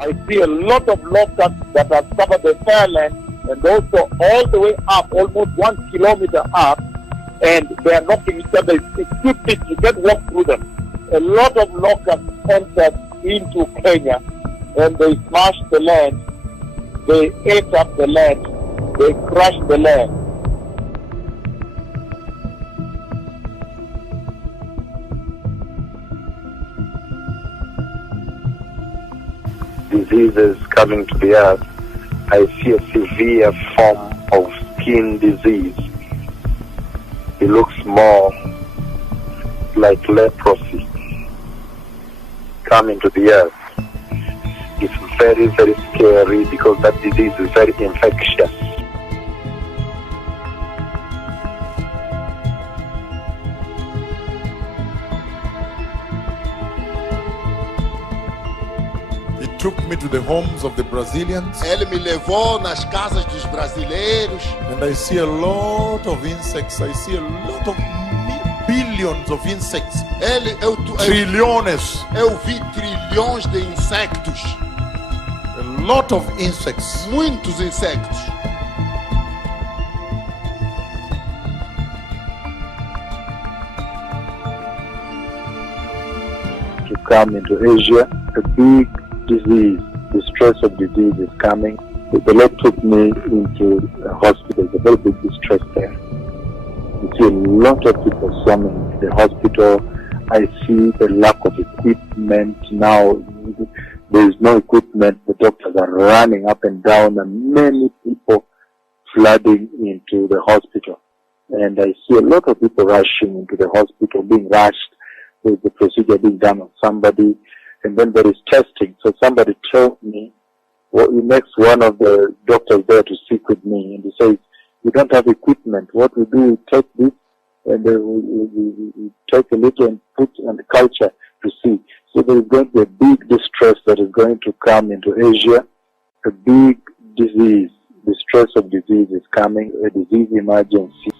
I see a lot of locusts that have covered the fair land, and also all the way up, almost 1 kilometer up, and they are knocking each other. It's too thick, you can't walk through them. A lot of locusts entered into Kenya, and they smashed the land, they ate up the land, they crushed the land. Diseases coming to the earth. I see a severe form of skin disease. It looks more like leprosy coming to the earth. It's very, very scary because that disease is very infectious. Took me to the homes of the Brazilians. Ele me levou nas casas dos brasileiros. And I see a lot of insects. I see a lot of billions of insects. Trilhões. Eu vi trilhões de insectos. A lot of insects. Muitos insectos. To come into Asia, a big disease, the stress of disease is coming. The Lord took me into a hospital, a very big distress there. You see a lot of people swarming the hospital. I see the lack of equipment now. There is no equipment. The doctors are running up and down, and many people flooding into the hospital. And I see a lot of people rushing into the hospital, being rushed with the procedure being done on somebody. And then there is testing. So somebody told me, well, he makes one of the doctors there to speak with me, and he says, "We don't have equipment. What we do, we take this, and we take a little and put on the culture to see." So there is going to be a big distress that is going to come into Asia. A big disease, the stress of disease is coming, a disease emergency.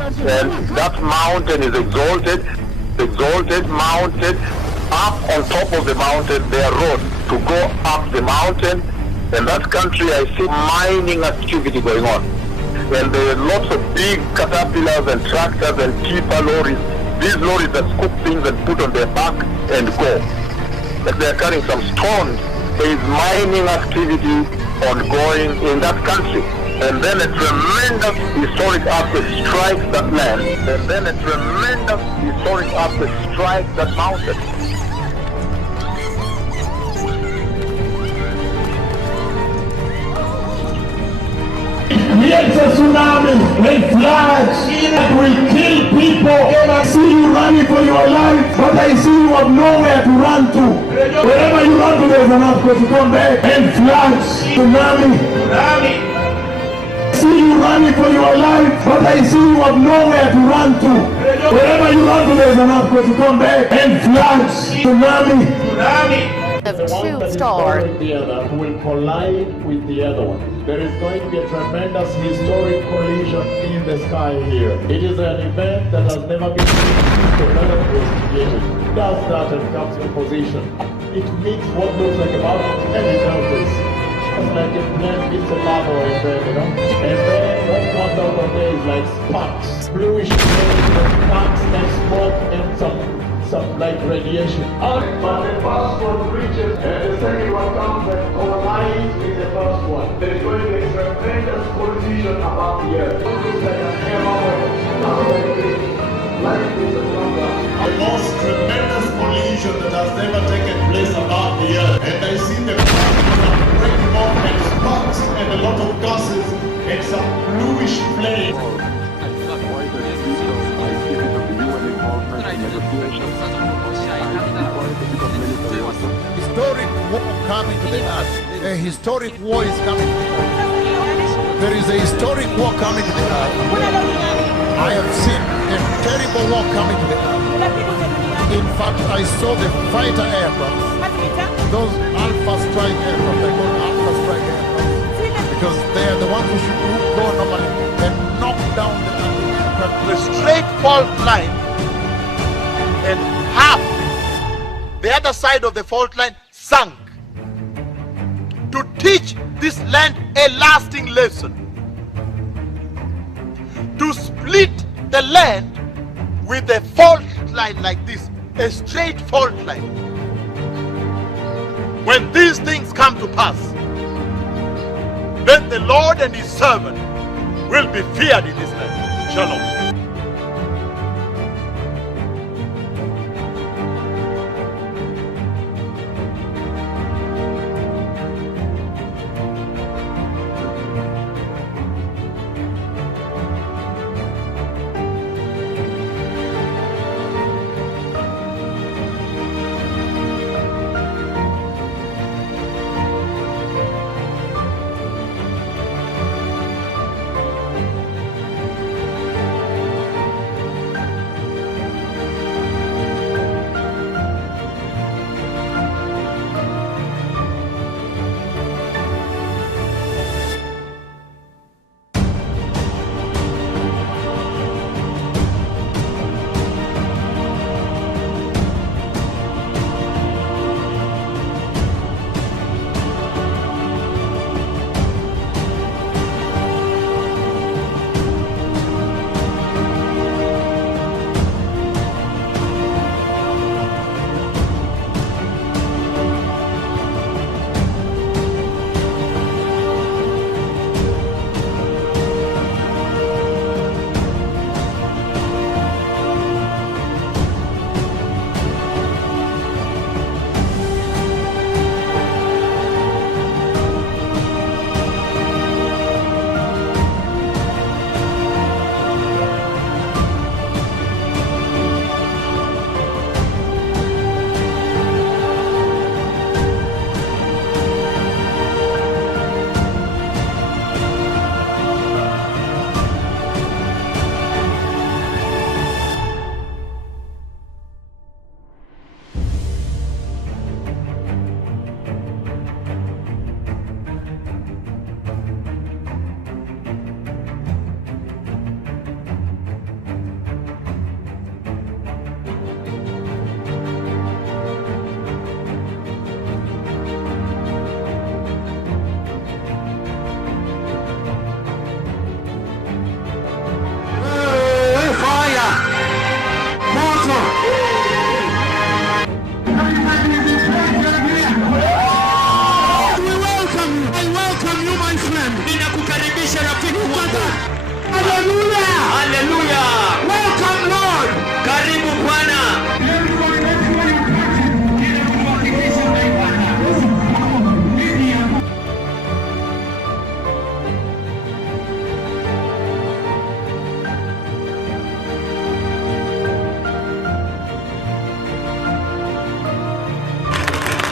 And that mountain is exalted, mounted. Up on top of the mountain, there are roads to go up the mountain. In that country, I see mining activity going on. And there are lots of big caterpillars and tractors and tipper lorries. These lorries that scoop things and put on their back and go. But they are carrying some stones. There is mining activity ongoing in that country. And then a tremendous historic earthquake strikes that land. And then a tremendous historic earthquake strikes that mountain. Creates a tsunami, a flood, it will kill people. And I see you running for your life, but I see you have nowhere to run to. Wherever you run to, there's an earthquake to come back. And floods, tsunami. See you running for your life, but I see you have nowhere to run to. Wherever you run to, there's an earthquake to come back. And floods, tsunami. Of two stars. The other who will collide with the other one. There is going to be a tremendous historic collision in the sky here. It is an event that has never been seen, so never investigated. Does that and comes in position. It meets what looks like a battle, and it does this. It's like a plant meets a battle and then, you know. And then what comes out of there is like sparks. Bluish flames and sparks and smoke and some like radiation. But the first one reaches and the second one comes and collides with the first one. There is going to be a tremendous collision about the earth. It looks like an hammer, like this and the most tremendous collision that has never taken place about the earth. And I see the particles breaking off and sparks and a lot of gases and some bluish flame. Historic war coming to the earth. A historic war is coming to the earth. There is a historic war coming to the earth. I have seen a terrible war coming to the earth. In fact, I saw the fighter aircraft. Those Alpha Strike aircraft, they're called Alpha Strike aircraft. Because they are the ones who should go normally and knock down the aircraft. The straight fault line and half the other side of the fault line sunk. To teach this land a lasting lesson. To split the land with a fault line like this, a straight fault line. When these things come to pass, then the Lord and his servant will be feared in this land. Shalom.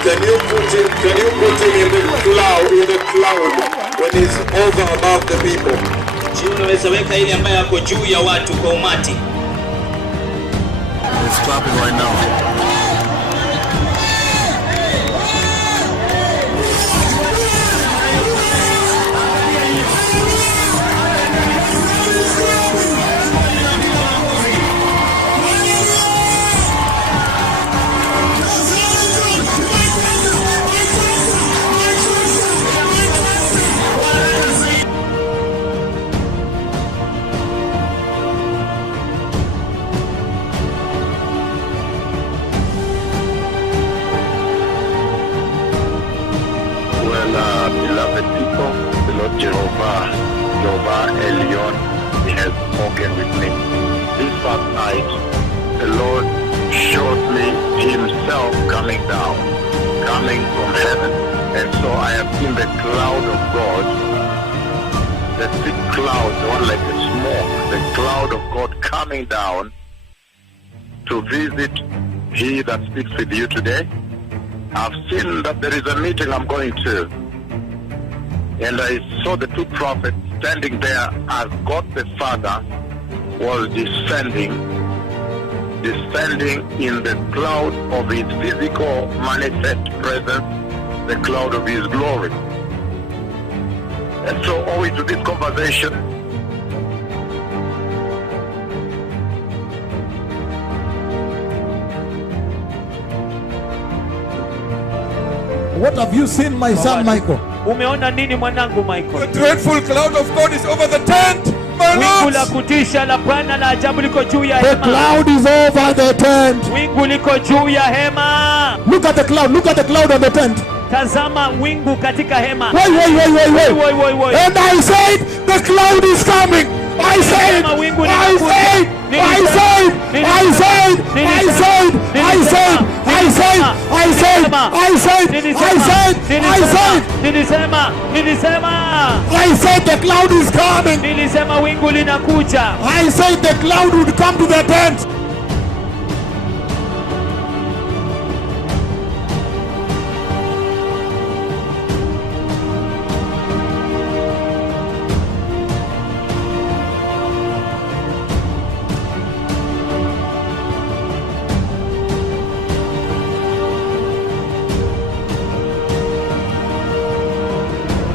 Can you put him in the cloud when he's over above the people? Unaweza weka ile ambayo yako juu ya watu kwa umati. It's clapping right now. Beloved people, the Lord Jehovah Elyon, he has spoken with me. This past night, the Lord showed me himself coming down, coming from heaven. And so I have seen the cloud of God, the thick cloud, the one like a smoke, the cloud of God coming down to visit he that speaks with you today. I've seen that there is a meeting I'm going to. And I saw the two prophets standing there as God the Father was descending in the cloud of his physical manifest presence, the cloud of his glory. And so owing to this conversation, What have you seen, my son Michael? Umeona nini mwanangu Michael? The dreadful cloud of God is over the tent. My Wingu la Lord. kutisha la Bwana la ajabu liko juu ya The hema. cloud is over the tent. Wingu liko juu ya hema. Look at the cloud. Look at the cloud on the tent. Tazama wingu katika hema. Wait. Woi. And I said, the cloud is coming. I said, the cloud is coming. Nilisema wingu linakuja. I said the cloud would come to the tent.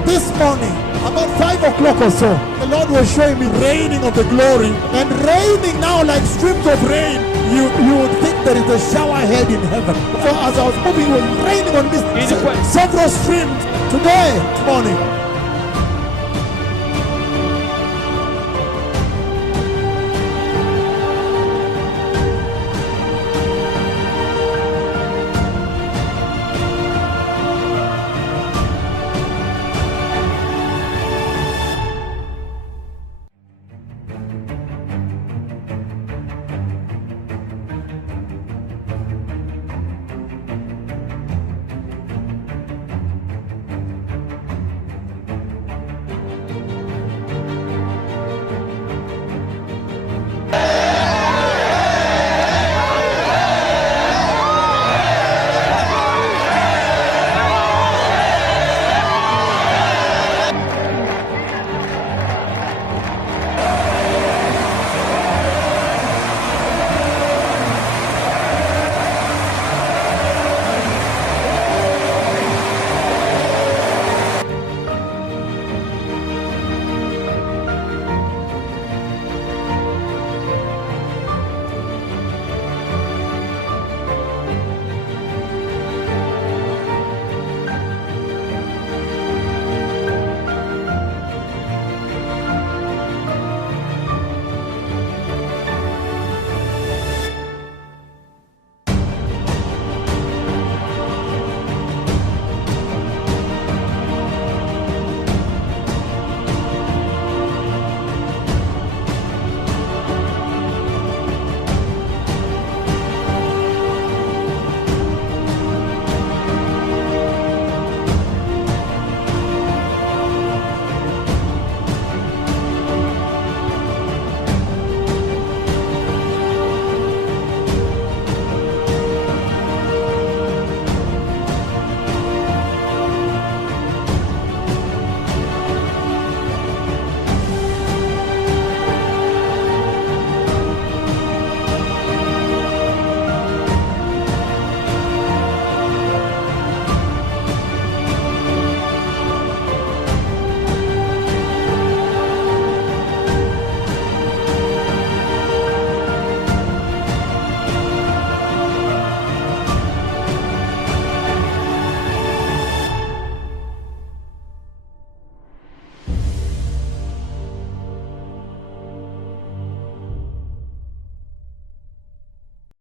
This morning, about 5 o'clock or so, the Lord was showing me raining of the glory, and raining now like streams of rain. You would think there is a shower head in heaven. So as I was moving, it was raining on this several streams today morning.